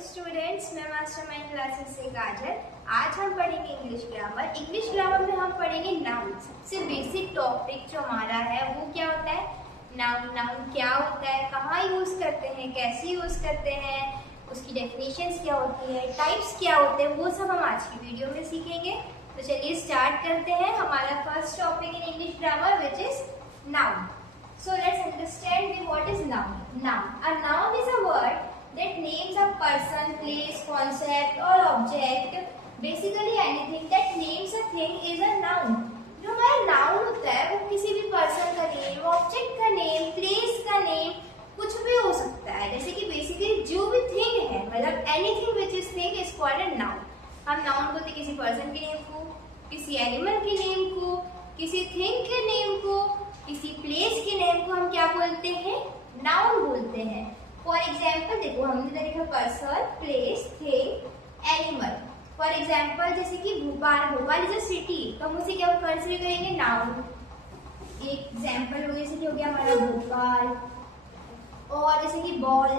Students, मैं mastermind classes से काजल। आज हम पढ़ेंगे इंग्लिश ग्रामर। इंग्लिश ग्रामर में हम पढ़ेंगे नाउन। सबसे बेसिक टॉपिक जो हमारा है वो क्या होता है? नाउन। नाउन क्या होता है, कहाँ यूज करते हैं, कैसे यूज करते हैं, उसकी डेफिनेशंस क्या होती है, टाइप्स क्या होते हैं, वो सब हम आज की वीडियो में सीखेंगे। तो चलिए स्टार्ट करते हैं। हमारा first topic in English grammar which is noun. So let's understand what is noun. Noun. A noun is a word that names a person, place, concept or object. Basically anything that names a thing is a noun. जो हमारा noun होता है वो किसी भी person का name, object का name, place का नेम, कुछ भी हो सकता है। जैसे कि बेसिकली जो भी थिंग है, मतलब anything which is thing is called a noun. हम नाउन बोलते किसी पर्सन के नेम को, किसी एनिमल के नेम को, किसी थिंग के नेम को, किसी प्लेस के नेम को हम क्या बोलते हैं? नाउन बोलते हैं। फॉर एग्जाम्पल देखो, हमने देखा person, place, thing, animal. For example जैसे कि Bhopal, Bhopal is a city, तो हम उसे क्या कंसीडर करेंगे? नाउन। एक एग्जाम्पल हो जैसे कि हो गया हमारा भोपाल। और जैसे कि बॉल,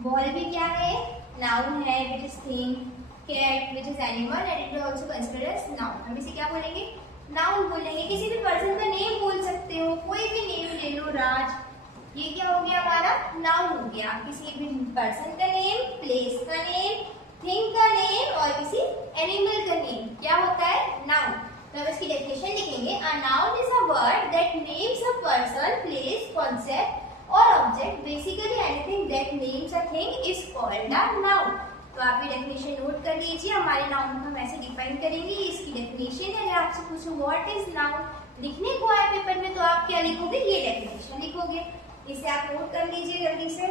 बॉल भी क्या है? नाउन है, which is thing. Cat which is animal and it is also considered as noun. हम इसे क्या बोलेंगे? नाउन बोलेंगे। किसी भी पर्सन का नेम बोल सकते हो, कोई भी नेम ले लो, राज, ये क्या हो गया हमारा? नाउन हो गया। किसी भी पर्सन का नेम, प्लेस का नेम, थिंग का नेम और किसी एनिमल का नेम क्या होता है? नाउन। तो हम इसकी डेफिनेशन लिखेंगे। A noun is a word that names a person, place, concept और object. Basically anything that names a thing is called a noun. तो आप ये डेफिनेशन नोट कर लीजिए। हमारे नाउन को हम ऐसे डिफाइन करेंगे। इसकी डेफिनेशन है। अगर आपसे पूछो व्हाट इज नाउन, लिखने को आए पेपर में, तो आप क्या लिखोगे? ये डेफिनेशन लिखोगे। इसे आप नोट कर लीजिए जल्दी से।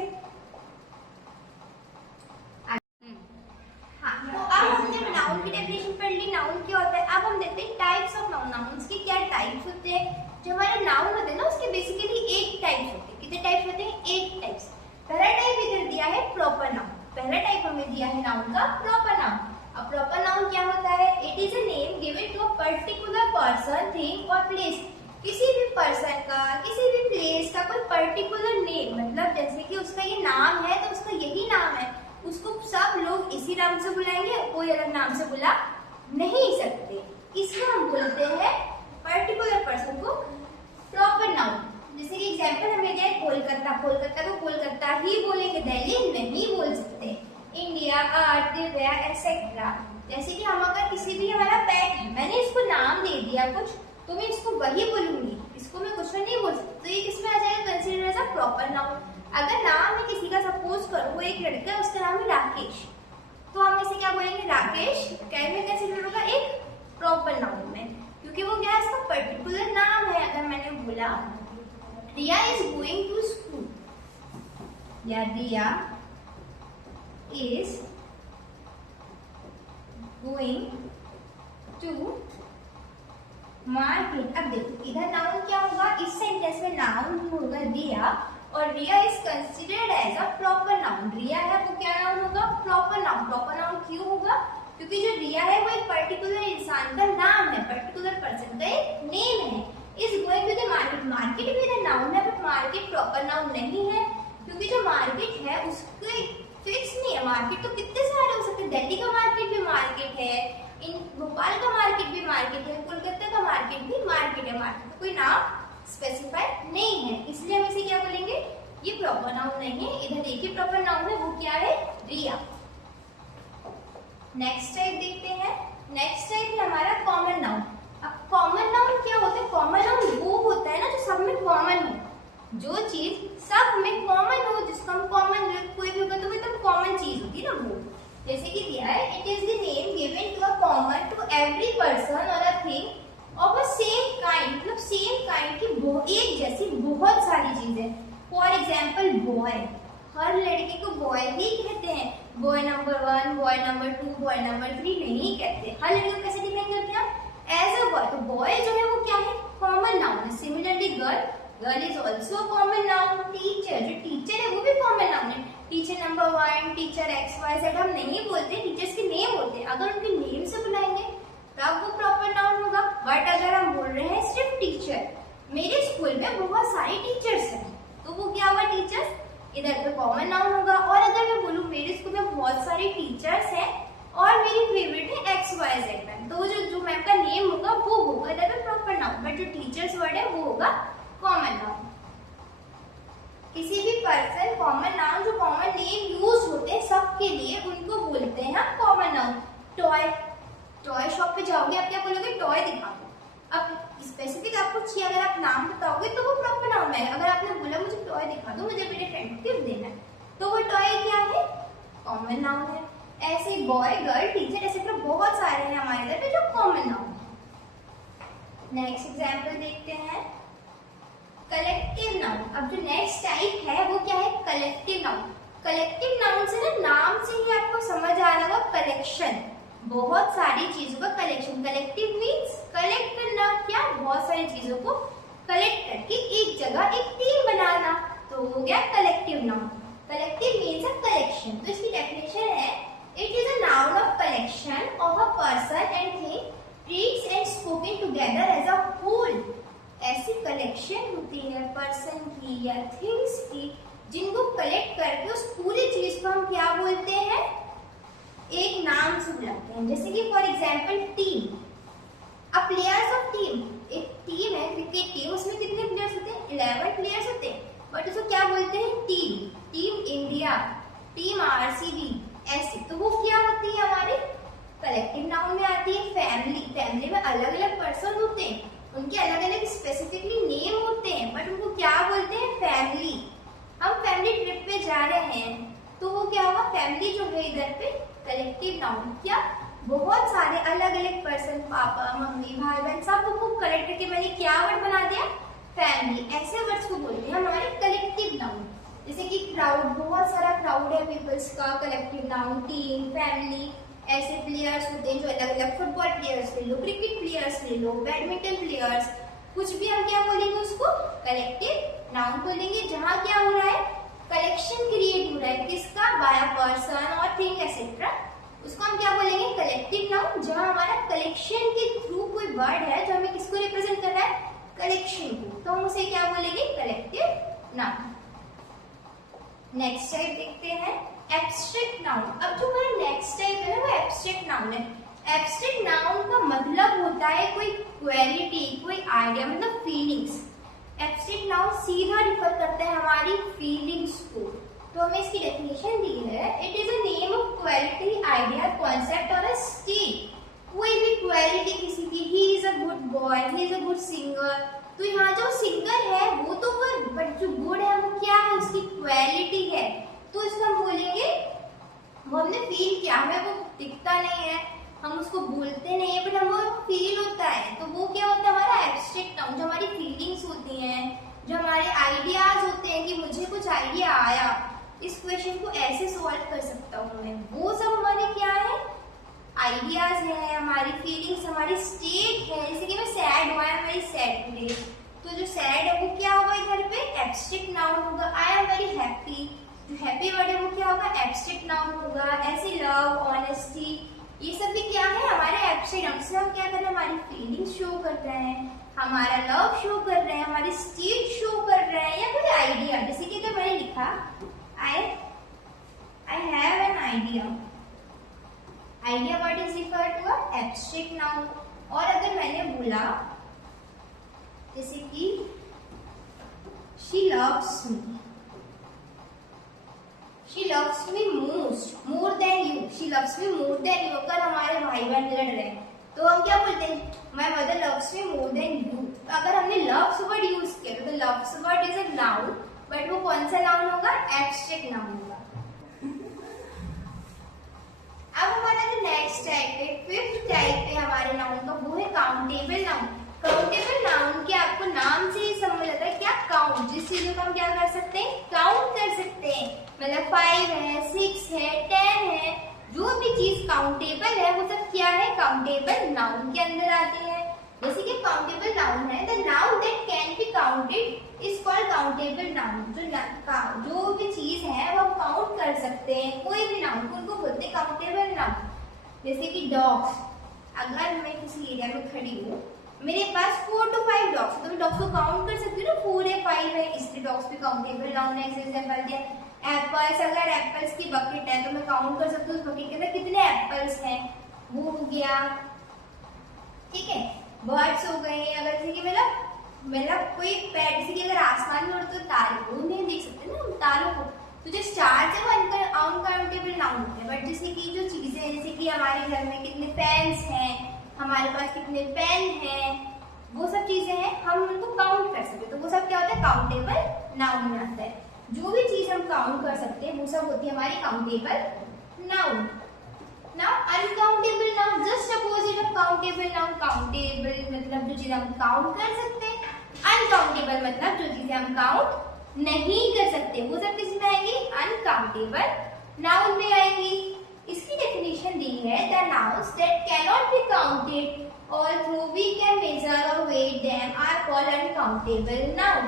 हाँ, तो अब हमने नाउन की डेफिनेशन पढ़ ली, नाउन क्या होता है। अब हम देखते हैं टाइप्स ऑफ नाउन। नाउन्स के क्या टाइप्स होते हैं? जो हमारे नाउन होते हैं ना, उसके बेसिकली 8 टाइप्स होते हैं। कितने टाइप्स होते हैं? 8 टाइप्स। पहला टाइप इधर दिया है प्रॉपर नाउन। पहला टाइप हमें दिया है नाउन का प्रॉपर नाउन। अब प्रॉपर नाउन क्या होता है? It is a name given to a particular person, thing और प्लेस। किसी भी पर्सन का, किसी भी प्लेस का कोई पर्टिकुलर नेम, मतलब जैसे कि उसका ये नाम है तो उसका यही नाम है, उसको सब लोग इसी नाम से बुलाएंगे, कोई अलग नाम से बुला नहीं सकते। इसको हम बोलते हैं पर्टिकुलर पर्सन को प्रॉपर नाउन। जैसे कि एग्जाम्पल हमें दिया है कोलकाता। कोलकाता को कोलकाता ही बोलेंगे, दिल्ली नहीं बोल सकते। इंडिया, अर्थ, दिव्या एक्सेट्रा। जैसे कि हम अगर किसी भी हमारा पेट है, मैंने इसको नाम दे दिया कुछ, तो मैं इसको वही बोलूंगी, इसको मैं कुछ नहीं बोल सकती। तो ये किसमें आ जाएगा? Consider as a proper noun. अगर नाम है किसी का, सपोज करो वो एक लड़का है, उसका नाम है राकेश, तो हम इसे क्या बोलेंगे? राकेश। क्या में कंसीडर होगा? एक प्रॉपर नाउन में, क्योंकि वो क्या है? इसका पर्टिकुलर नाम है। अगर मैंने बोला Riya is going to school, या Riya is going to market। अब देखो इधर नाउन क्या होगा? इस सेंटेंस में नाउन होगा रिया, और Riya is considered as a proper noun. Riya है वो क्या नाउन होगा? Proper noun. प्रॉपर नाउन क्यों होगा? क्योंकि जो रिया है वो एक पर्टिकुलर इंसान का नाम है, पर्टिकुलर पर्सन का एक नेम है। Is going to the market. Market भी इधर नाउन है, बट मार्केट प्रॉपर नाउन नहीं है, क्योंकि जो मार्केट है उसके फिक्स नहीं है। मार्केट तो कितने सारे हो सकते हैं। दिल्ली का मार्केट भी मार्केट है, भोपाल का मार्केट भी मार्केट है, कोलकाता का मार्केट भी मार्केट है। मार्केट का कोई नाम स्पेसिफाइड नहीं है, इसलिए हम इसे क्या बोलेंगे? ये प्रॉपर नाउन नहीं है। इधर देखिए प्रॉपर नाउन है, वो क्या है? रिया। नेक्स्ट टाइप देखते हैं। नेक्स्ट टाइप है हमारा कॉमन नाउन। अब कॉमन नाउन क्या होता है? कॉमन नाउन वो होता है ना जो सब में कॉमन हो, जो चीज सब में कॉमन हो, जिसका हम कॉमन, कोई भी होगा तो एकदम कॉमन चीज होती है ना वो। जैसे कि दिया है, it is the name given to a common to every person और a thing of a same kind. मतलब सेम काइंड की एक जैसी बहुत सारी चीजें। फॉर एग्जाम्पल बॉय, हर लड़के को बॉय ही कहते हैं। Boy number 1, boy number 2, boy number 3 नहीं कहते। हर लड़के को कैसे डिफाइन करते हैं? As a boy. तो बॉय जो है वो क्या है? कॉमन नाउन है। Similarly girl, girl is also common noun. Teacher, जो टीचर है वो भी कॉमन नाउन है। टीचर नंबर 1, टीचर XYZ हम नहीं बोलते, टीचर्स के नेम होते हैं। अगर उनके नेम से बुलाएंगे तब वो प्रॉपर नाउन होगा। बट अगर हम बोल रहे हैं सिर्फ टीचर, मेरे स्कूल में बहुत सारे टीचर्स हैं, तो वो क्या हुआ? टीचर्स। इधर पे कॉमन नाउन होगा। और अगर मैं मेरे स्कूल में बहुत सारे टीचर्स हैं और मेरी फेवरेट है XYZ मैम। तो जो मैम का नेम होगा वो होगा that is proper noun, but जो टीचर्स वर्ड है वो होगा कॉमन नाउन। किसी भी पर्सन कॉमन नाउन जो कॉमन नेम यूज होते हैं सबके लिए उनको बोलते हैं हम कॉमन नाउन। टॉय शॉप पे जाओगे आप क्या बोलोगे? टॉय दिखा दो। अब स्पेसिफिक आपको चाहिए, अगर आप नाम बताओगे तो वो प्रॉपर नाउन है। अगर आपने बोला मुझे टॉय दिखा दो, मुझे मेरे फ्रेंड को गिफ्ट देना है, तो वो टॉय क्या है? कॉमन नाउन है। ऐसे बॉय गर्ल टीचर एक्सेट्रा बहुत सारे हैं हमारे इधर पे जो कॉमन नाउन है। नेक्स्ट एग्जांपल देखते हैं कलेक्टिव नाउन। अब जो नेक्स्ट टाइप है वो क्या है? Collective noun. कलेक्टिव नाउन से ना नाम से ही आपको समझ आ रहा होगा कलेक्शन, बहुत सारी चीजों का कलेक्शन। कलेक्टिव मीन्स कलेक्ट करना, क्या? बहुत सारी चीजों को कलेक्ट करके एक जगह एक टीम बनाना, तो हो गया collective noun. Collective means a collection. तो इसकी डेफिनेशन है it is a noun of collection of a person and thing treats and spoken together as a whole. ऐसी कलेक्शन होती है पर्सन की या थिंग्स की जिनको कलेक्ट करके उस पूरी चीज को हम क्या बोलते हैं? एक नाम से बुलाते हैं। जैसे कि फॉर एग्जाम्पल टीम, अब प्लेयर्स ऑफ टीम, एक टीम है क्रिकेट टीम, उसमें कितने प्लेयर्स होते हैं? 11 प्लेयर्स होते हैं, बट उसको क्या बोलते हैं? Team. Team India, team RCB, ऐसे। तो वो क्या होती है? हमारे कलेक्टिव नाउन में आती है। फैमिली में अलग अलग पर्सन होते हैं, उनके अलग अलग स्पेसिफिकली नेम होते हैं, बट उनको क्या बोलते हैं? फैमिली। हम फैमिली ट्रिप पे जा रहे हैं तो वो क्या होगा? फैमिली जो है इधर पे कलेक्टिव नाउन। क्या? बहुत सारे अलग अलग पर्सन, पापा मम्मी भाई बहन सबको कलेक्ट करके मैंने क्या वर्ड बना दिया? फैमिली। ऐसे वर्ड्स को बोलते हैं हमारे कलेक्टिव नाउन। जैसे कि क्राउड, बहुत सारा क्राउड है पीपल्स का, कलेक्टिव नाउन। टीम, फैमिली, ऐसे प्लेयर्स होते हैं जो अलग अलग, फुटबॉल प्लेयर्स ले लो, क्रिकेट प्लेयर्स ले लो, बैडमिंटन प्लेयर्स, कुछ भी हम क्या बोलेंगे? उसको कलेक्टिव नाउन बोलेंगे। जहाँ क्या हो रहा है? कलेक्शन क्रिएट हो रहा है, किसका? बाय अ पर्सन और थिंग एक्सेट्रा, उसको हम क्या बोलेंगे? Collective noun. जहाँ हमारा कलेक्शन के थ्रू कोई वर्ड है जो हमें किसको रिप्रेजेंट कर रहा है? कलेक्शन को, तो हम उसे क्या बोलेंगे? Collective noun. नेक्स्ट टाइप देखते हैं एब्स्ट्रैक्ट नाउन। अब जो हमारा नेक्स्ट टाइप है ना वो एब्स्ट्रैक्ट नाउन है। एब्स्ट्रैक्ट नाउन का मतलब होता है कोई क्वालिटी, कोई आइडिया, मतलब फीलिंग्स। एब्स्ट्रैक्ट नाउन सीधा रिफर करता है हमारी फीलिंग्स को। तो हमें इसकी डेफिनेशन दी है it is a name of quality, idea, concept और अ स्टेट। कोई भी क्वालिटी किसी की, he is a good boy, he is a good singer, तो यहाँ जो सिंगर है वो तो गुड, बट जो गुड है वो क्या है? उसकी क्वालिटी है। तो इसको हम बोलेंगे, वो हमने फील किया, हमें वो दिखता नहीं है, हम उसको बोलते नहीं है, बट हमें फील होता है, तो वो क्या होता है? हमारा एब्स्ट्रैक्ट नाउन। जो हमारी फीलिंग्स होती हैं, जो हमारे आइडियाज होते हैं कि मुझे कुछ आइडिया आया, इस क्वेश्चन को ऐसे सॉल्व कर सकता हूँ मैं, वो सब हमारे क्या है? आइडियाज है, हमारी फीलिंग्स, हमारी स्टेट है। जैसे कि मैं सैड हुआ, है वेरी सैड टुडे, तो जो सैड है वो क्या होगा इधर पे? एब्स्ट्रैक्ट नाउन होगा। आई एम वेरी हैप्पी, जो हैप्पी वर्ड है वो क्या होगा? एब्स्ट्रैक्ट नाउन होगा। ऐसे लव, ऑनेस्टी, ये सब भी क्या है? हमारे एब्स्ट्रैक्ट नाउन से हम क्या कर रहे हैं? हमारी फीलिंग्स शो कर रहे हैं, हमारा लव शो कर रहे हैं, हमारी स्टेट शो कर रहे हैं, या कोई आइडिया। जैसे कि अगर मैंने लिखा I have an idea, idea word is refer to a abstract noun. और अगर मैंने बोला जैसे कि she loves me most, more than you, she loves me more than you। अगर हमारे भाई बहन लड़ रहे हैं तो हम क्या बोलते हैं? my mother loves me more than you। तो अगर हमने loves वर्ड यूज किया तो loves word is a noun, but वो कौन सा नाउन होगा? एब्स्ट्रैक्ट नाउन होगा। अब हमारा जो नेक्स्ट टाइप है, फिफ्थ टाइप है हमारे नाउन का, वो है काउंटेबल नाउन। काउंटेबल नाउन के आपको नाम से ही समझ आता है क्या? काउंट, जिस चीजों को हम क्या कर सकते हैं? काउंट कर सकते हैं। मतलब 5 है, 6 है, 10 है, जो भी चीज काउंटेबल है वो सब क्या है? काउंटेबल नाउन के अंदर आती है। जैसे कि काउंटेबल नाउन है, the noun that can be counted is called countable noun. जो भी चीज है वो हम काउंट कर सकते हैं, कोई भी नाउन, उनको बोलते हैं काउंटेबल नाउन। जैसे कि डॉग्स, अगर मैं किसी एरिया में खड़ी हूँ, मेरे पास 4 to 5 डॉग्स, तो मैं डॉग्स को काउंट कर सकती हूँ ना, 4 है 5 है, इसलिए डॉग्स भी काउंटेबल नाउन है। एग्जाम्पल दिया। एप्पल्स, अगर एप्पल्स की बकेट है तो मैं काउंट कर सकती हूँ उस बकेट के अंदर कितने एप्पल्स हैं, वो हो गया। ठीक है, बर्ड्स हो गए, अगर जैसे कि मतलब कोई पेड़, जैसे कि अगर आसमान में उड़ते तो तारे को नहीं देख सकते ना तारों को, तो जो स्टार्स है वो अनकाउंटेबल नाउन होते हैं। बट जैसे कि जो चीजें हैं, जैसे कि हमारे घर में कितने फैंस हैं, हमारे पास कितने पेन हैं, वो सब चीजें हैं, हम उनको काउंट कर सकते हैं, तो वो सब क्या होता है, काउंटेबल नाउन में आता है। जो भी चीज हम काउंट कर सकते हैं वो सब होती है हमारी countable noun. Now uncountable noun just opposite of countable noun. Countable मतलब जो चीज हम काउंट कर सकते हैं, अनकाउंटेबल मतलब जो चीजें हम काउंट नहीं कर सकते, वो सब किस में आएंगी, अनकाउंटेबल नाउन में आएंगी। इसकी डेफिनेशन दी है, the nouns that can not be counted although we can measure or weigh them are called uncountable noun।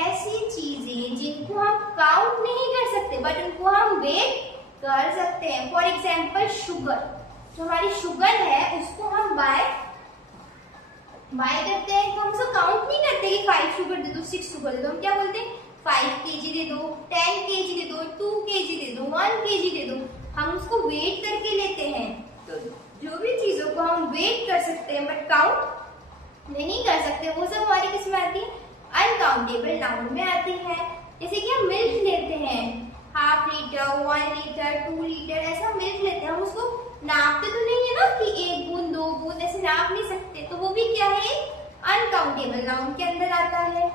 ऐसी चीजें जिनको हम काउंट नहीं कर सकते बट उनको हम वेट कर सकते हैं। फॉर एग्जाम्पल शुगर, जो हमारी शुगर है उसको हम बाय करते हैं, तो हम उसको काउंट नहीं करते कि 5 शुगर दे दो, 6 शुगर दे दो, हम क्या बोलते हैं 5 kg दे दो, 10 kg दे दो, 2 kg दे दो, 1 kg दे दो, हम उसको वेट करके लेते हैं। तो जो भी चीजों को हम वेट कर सकते हैं बट काउंट नहीं कर सकते, वो सब हमारी किस में आती है, अनकाउंटेबल नाउन में आती है। जैसे कि हम मिल्क लेते हैं, हाफ लीटर, 1 लीटर, 2 लीटर, ऐसा मिल्क लेते हैं, हम उसको नापते तो नहीं है ना कि 1 बूंद 2 बूंद, ऐसे नाप नहीं सकते, तो वो भी क्या है, अनकाउंटेबल नाउन के अंदर आता है।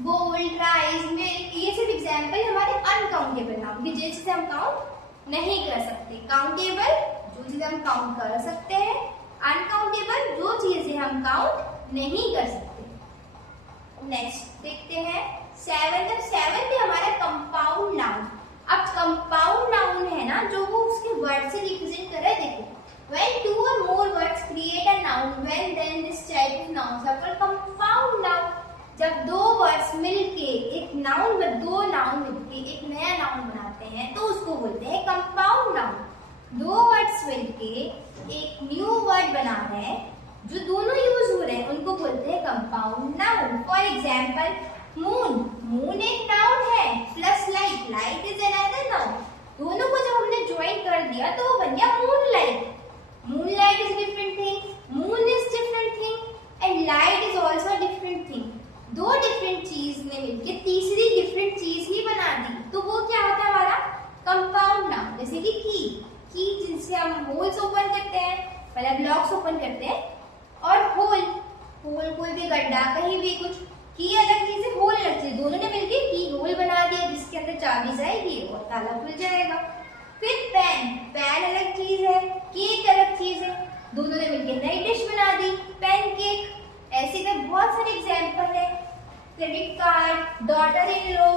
बोल, राइस, मिल्क, ये सब एग्जाम्पल हमारे अनकाउंटेबल नाउन के, जिसे हम काउंट नहीं कर सकते। काउंटेबल जो चीजें हम काउंट कर सकते हैं, अनकाउंटेबल जो चीजें हम काउंट नहीं कर सकते। नेक्स्ट देखते हैं सेवंथ। अब सेवंथ है हमारा कंपाउंड नाउन। अब कंपाउंड नाउन है ना, जो वो उसके वर्ड से रिप्रेजेंट कर रहा है। देखो, when 2 or more words create a noun, when then this type of nouns are called compound noun। जब 2 वर्ड्स मिलके एक नाउन, 2 नाउन मिलके एक नया नाउन बनाते हैं तो उसको बोलते हैं कंपाउंड नाउन। 2 वर्ड्स मिलके एक न्यू वर्ड बना रहे हैं, जो दोनों यूज हो रहे हैं, उनको बोलते हैं compound noun. For example moon, moon एक नाउन है, plus light, light is another noun. दोनों को जब हमने ज्वाइन कर दिया तो वो बन गया moonlight. Moonlight is different thing, moon is different thing and light is also different thing. 2 different चीज ने मिलके तीसरी डिफरेंट चीज ही बना दी, तो वो क्या होता है हमारा कंपाउंड नाउन। जैसे कि की जिनसे हम होल्स ओपन करते हैं, मतलब ब्लॉक्स ओपन करते हैं, और होल कोई भी गड्ढा, कहीं भी कुछ, की अलग चीज है, होल अलग चीज, दोनों ने मिलके की होल बना दिया जिसके अंदर चाबी जाएगी और ताला खुल जाएगा। फिर पैन अलग चीज है, केक अलग चीज है, दोनों ने मिलके नई डिश बना दी, पैनकेक। ऐसे में बहुत सारे एग्जाम्पल है। Credit card, daughter in law,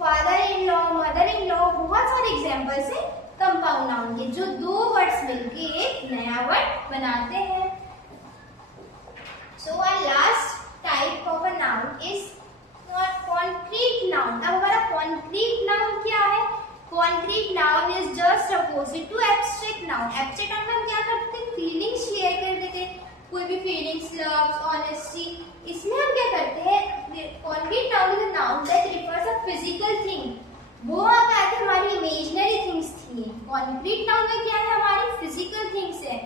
father in law, mother in law, बहुत सारे एग्जाम्पल्स है कंपाउंड नाउन के, जो 2 वर्ड्स मिलके एक नया वर्ड बनाते हैं। So our last type of a noun is concrete noun. अब हमारा कॉन्क्रीट नाउन क्या है? Concrete noun is just opposite to abstract noun. Abstract noun में हम क्या करते हैं, फीलिंग्स शेयर कर देते हैं, कोई भी फीलिंग्स, लव, ऑनेस्टी। इसमें हम क्या करते हैं, concrete noun is a noun that refers a physical thing. वो आता है हमारी इमेजिनरी थिंग्स थी। कॉन्क्रीट नाउन में क्या है, हमारी फिजिकल थिंग्स है,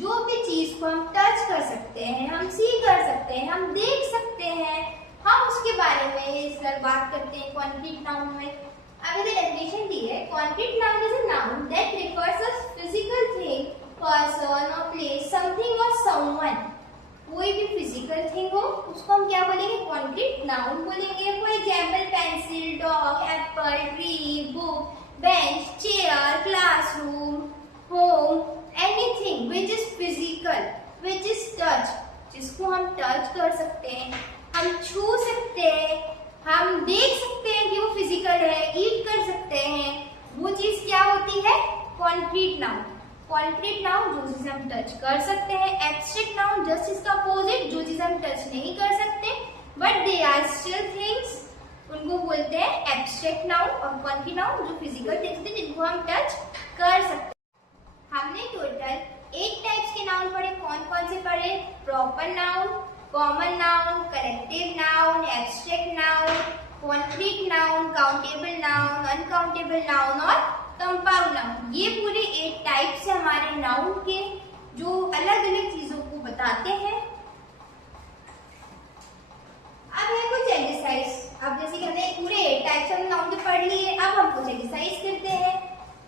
जो भी चीज को हम टच कर सकते हैं, हम सी कर सकते हैं, हम देख सकते हैं, हम उसके बारे में इस बात करते हैं कॉन्क्रीट नाउन में। अब इधर डेफिनेशन दी है, concrete noun is a noun that refers a physical thing, person और प्लेस, समथिंग और समवन। कोई भी फिजिकल थिंग हो उसको हम क्या बोलेंगे, कॉन्क्रीट नाउन बोलेंगे। For example pencil, dog, Apple, tree, book, bench, chair, classroom, home, anything which is physical, which is touch, जिसको हम टच कर सकते हैं, हम छू सकते हैं, हम देख सकते हैं कि वो फिजिकल है, ईट कर सकते हैं, वो चीज क्या होती है, कॉन्क्रीट नाउन। कॉन्क्रीट नाउन जो चीज हम टच कर सकते हैं, एब्स्ट्रैक्ट नाउन जस्ट इसका अपोजिट, जो चीज हम टच नहीं कर सकते but they are still things, उनको बोलते हैं एब्स्ट्रैक्ट नाउन। और कॉन्क्रीट नाउन जो फिजिकल थिंग्स थे जिनको हम टच कर सकते हैं। हमने टोटल 8 टाइप्स के नाउन पढ़े। कौन कौन से पढ़े, proper noun, common noun, collective noun, abstract noun, concrete noun, countable noun, uncountable noun और कंपाउंड नाउन। ये पूरे 8 टाइप्स है हमारे नाउन के जो अलग अलग चीजों को बताते हैं। अब है कुछ एक्सरसाइज। अब जैसे कि हमने पूरे 8 टाइप्स हमने नाउन के पढ़ लिए, अब हम कुछ एक्सरसाइज करते हैं।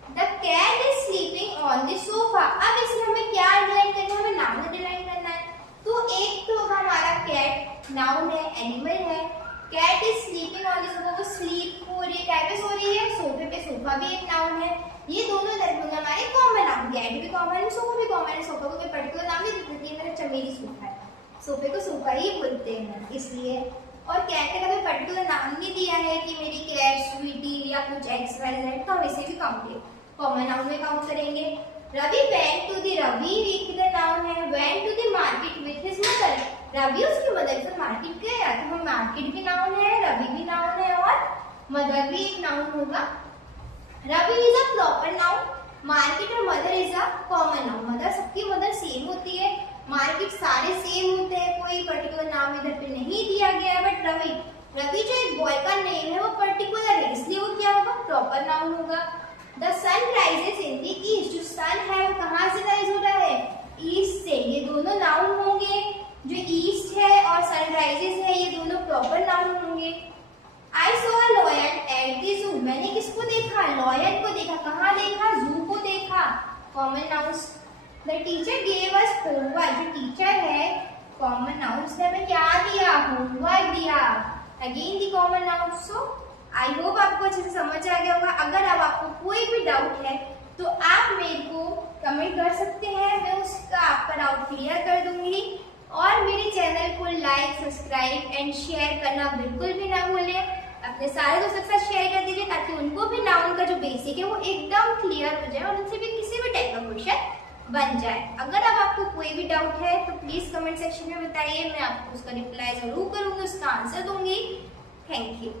The cat is sleeping on the sofa. अब इसमें हमें क्या अंडरलाइन करना है, हमें नाउन अंडरलाइन करना है। तो एक तो होगा हमारा कैट, नाउन है, एनिमल है। Cat is sleeping on the sofa, वो स्लीप हो रही है, क्या पे सो रही है, सोफे पे। सोफा भी एक नाउन है। ये दोनों हमारे कॉमन नाउन, कैट भी कॉमन है, सोफा भी कॉमन है। सोफा को कोई पर्टिकुलर नाम नहीं देते हैं, मेरा चमेली सोफा है, सोफे को सोफा ही बोलते हैं इसलिए। और कैट का कोई पर्टिकुलर नाम नहीं दिया है कि मेरी कैट स्वीटी या कुछ एक्स वाई जेड, तो हम इसे भी कॉमन नाउन में काउंट करेंगे। Ravi went to the, Ravi एक इधर नाउन है, went to the market with his mother. Ravi उसकी मदर से मार्केट गया, तो हम मार्केट भी नाउन है, रवि भी नाउन है और मदर भी एक नाउन होगा। Ravi is a proper noun, market और mother is a common noun. Mother, सबकी मदर सेम होती है, मार्केट सारे सेम होते हैं, कोई पर्टिकुलर नाम इधर पे नहीं दिया गया। बट रवि जो एक बॉय का नेम है वो पर्टिकुलर है, इसलिए वो क्या होगा, प्रॉपर नाउन होगा। The sun rises in the east, जो सन है वो कहाँ से राइज हो रहा है, ईस्ट से। ये दोनों नाउन होंगे, जो ईस्ट है और सन राइजेस है ये दोनों प्रॉपर नाउन होंगे। I saw a lion at the zoo, मैंने किसको देखा, लॉयन को देखा। कहाँ देखा, जू को देखा, common nouns. The teacher gave us homework, जो टीचर है कॉमन नाउन्स ने हमें क्या दिया, होमवर्क दिया, again the common nouns. So I hope आपको अच्छे से समझ आ गया होगा। अगर अब आपको कोई भी डाउट है तो आप मेरे को कमेंट कर सकते हैं, मैं उसका आपका डाउट क्लियर कर दूंगी। और मेरे चैनल को लाइक, सब्सक्राइब एंड शेयर करना बिल्कुल भी ना भूलें। अपने सारे दोस्तों के साथ शेयर कर दीजिए ताकि उनको भी नाउन का जो बेसिक है वो एकदम क्लियर हो जाए और उनसे भी किसी भी टाइप का क्वेश्चन बन जाए। अगर अब आपको कोई भी डाउट है तो प्लीज कमेंट सेक्शन में बताइए, मैं आपको उसका रिप्लाई जरूर करूंगी, उसका आंसर दूंगी। Thank you.